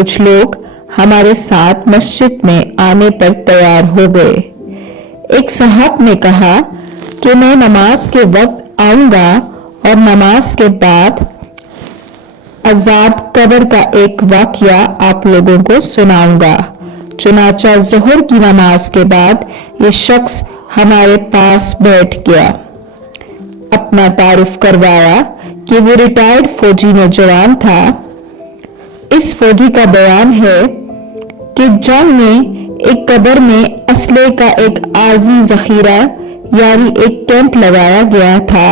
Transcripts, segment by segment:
کچھ لوگ ہمارے ساتھ مسجد میں آنے پر تیار ہو گئے۔ ایک صاحب نے کہا کہ میں نماز کے وقت آؤں گا اور نماز کے بعد عذاب قبر کا ایک واقعہ آپ لوگوں کو سناؤں گا۔ چنانچہ ظہر کی نماز کے بعد یہ شخص ہمارے پاس بیٹھ گیا، اپنا تعارف کروایا کہ وہ ریٹائرڈ فوجی نوجوان تھا۔ اس فوجی کا بیان ہے کہ جنگ میں ایک قبر میں اسلحے کا ایک عارضی ذخیرہ یعنی ایک کیمپ لگایا گیا تھا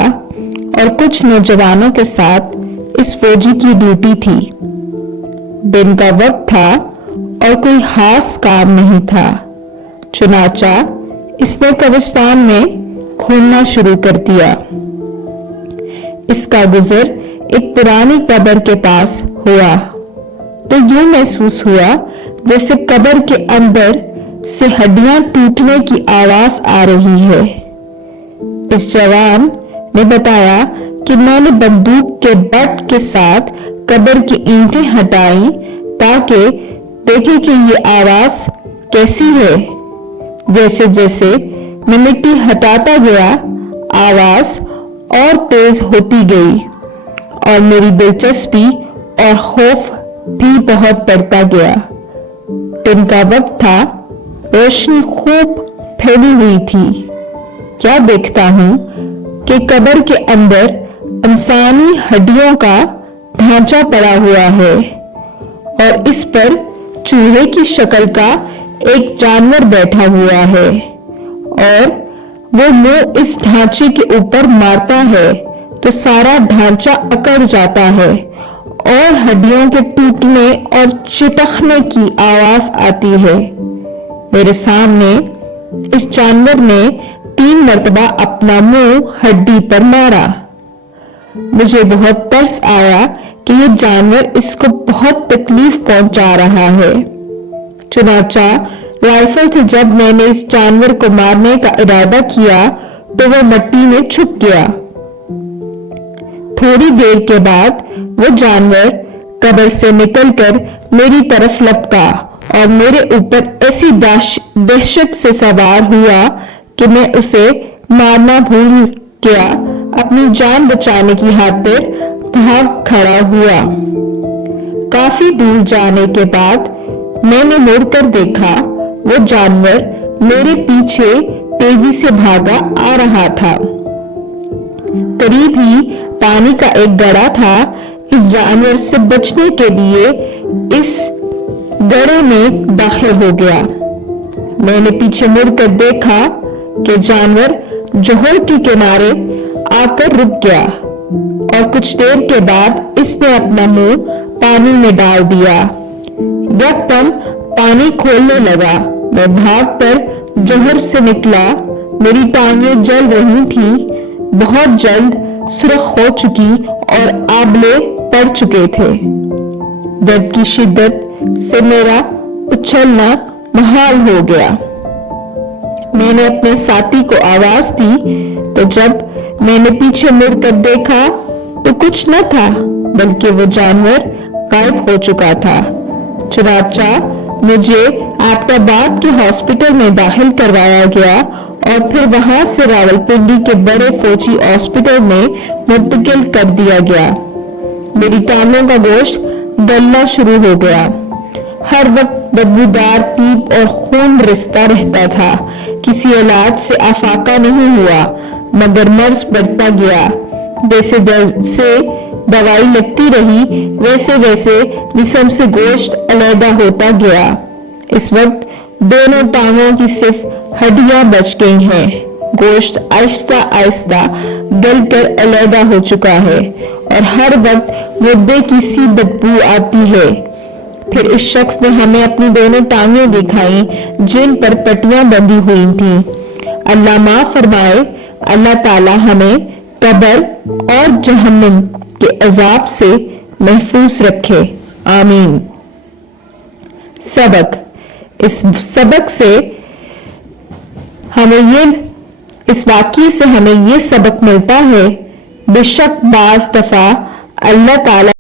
اور کچھ نوجوانوں کے ساتھ اس فوجی کی ڈیوٹی تھی۔ دن کا وقت تھا اور کوئی خاص کام نہیں تھا، چنانچہ اس نے قبرستان میں گھومنا شروع کر دیا۔ اس کا گزر ایک پرانی قبر کے پاس ہوا تو یوں محسوس ہوا جیسے قبر کے اندر سے ہڈیاں ٹوٹنے کی آواز آ رہی ہے۔ اس جوان نے بتایا کہ میں نے بندوق کے بٹ کے ساتھ قبر کی اینٹیں ہٹائیں تاکہ دیکھے کہ یہ آواز کیسی ہے۔ جیسے جیسے میں مٹی ہٹاتا گیا آواز اور تیز ہوتی گئی اور میری دلچسپی اور خوف بھی بہت بڑھتا گیا۔ دن کا وقت تھا، روشنی خوب پھیلی ہوئی تھی۔ کیا دیکھتا ہوں کہ قبر کے اندر انسانی ہڈیوں کا ڈھانچہ پڑا ہوا ہے اور اس پر چوہے کی شکل کا ایک جانور بیٹھا ہوا ہے اور وہ منہ اس ڈھانچے کے اوپر مارتا ہے تو سارا ڈھانچہ اکڑ جاتا ہے اور ہڈیوں کے ٹوٹنے اور چپکنے کی آواز آتی ہے۔ میرے سامنے اس جانور نے 3 مرتبہ اپنا منہ ہڈی پر مارا۔ مجھے بہت ترس آیا کہ یہ جانور اس کو بہت تکلیف پہنچا رہا ہے۔ چنانچہ رائفل سے جب میں نے اس جانور کو مارنے کا ارادہ کیا تو وہ مٹی میں چھپ گیا۔ تھوڑی دیر کے بعد وہ جانور قبر سے نکل کر میری طرف لپکا اور میرے اوپر ایسی دہشت سے سوار ہوا کہ میں اسے مارنا بھول گیا، اپنی جان بچانے کی خاطر بھاگ کھڑا ہوا۔ کافی دور جانے کے بعد میں نے مڑ کر دیکھا، وہ جانور میرے پیچھے تیزی سے بھاگا آ رہا تھا۔ قریب ہی پانی کا ایک گڑھا تھا۔ اس جانور سے بچنے کے لیے اس گڑھے میں داخل ہو گیا۔ میں نے پیچھے مڑ کر دیکھا کہ جانور جوہر کے کنارے آ کر رک گیا اور کچھ دیر کے بعد اس نے اپنا منہ پانی میں ڈال دیا۔ یکدم پانی کھولنے لگا۔ میں بھاگ کر جوہر سے نکلا۔ میری ٹانگیں جل رہی تھیں، بہت جلد سرخ ہو چکی اور آبلے پڑ چکے تھے۔ درد کی شدت سے میرا اچھلنا محال ہو گیا۔ میں نے اپنے ساتھی کو آواز دی تو جب میں نے پیچھے مڑ کر دیکھا تو کچھ نہ تھا بلکہ وہ جانور غائب ہو چکا تھا۔ چنانچہ مجھے آباد آباد کے ہاسپٹل میں داخل کروایا گیا اور پھر وہاں سے راولپنڈی کے بڑے فوجی ہاسپٹل میں منتقل کر دیا گیا۔ میری ٹانگوں کا گوشت گلنا شروع ہو گیا۔ ہر وقت بدبودار پیپ اور خون رستا رہتا تھا۔ کسی علاج سے افاقہ نہیں ہوا مگر مرض بڑھتا گیا۔ جیسے جیسے دوائی لگتی رہی ویسے ویسے جسم سے گوشت علیحدہ ہوتا گیا۔ اس وقت دونوں ٹانگوں کی صرف ہڈیاں بچ گئی ہیں۔ گوشت آہستہ آہستہ گل کر علیحدہ ہو چکا ہے اور ہر وقت مردے کی سی بدبو آتی ہے۔ پھر اس شخص نے ہمیں اپنی دونوں ٹانگیں دکھائیں جن پر پٹیاں بندھی ہوئی تھیں۔ اللہ معاف فرمائے، اللہ تعالی ہمیں قبر اور جہنم کے عذاب سے محفوظ رکھے، آمین۔ سبق۔ اس سبق سے اس واقعے سے ہمیں یہ سبق ملتا ہے، بے شک بعض دفعہ اللہ تعالی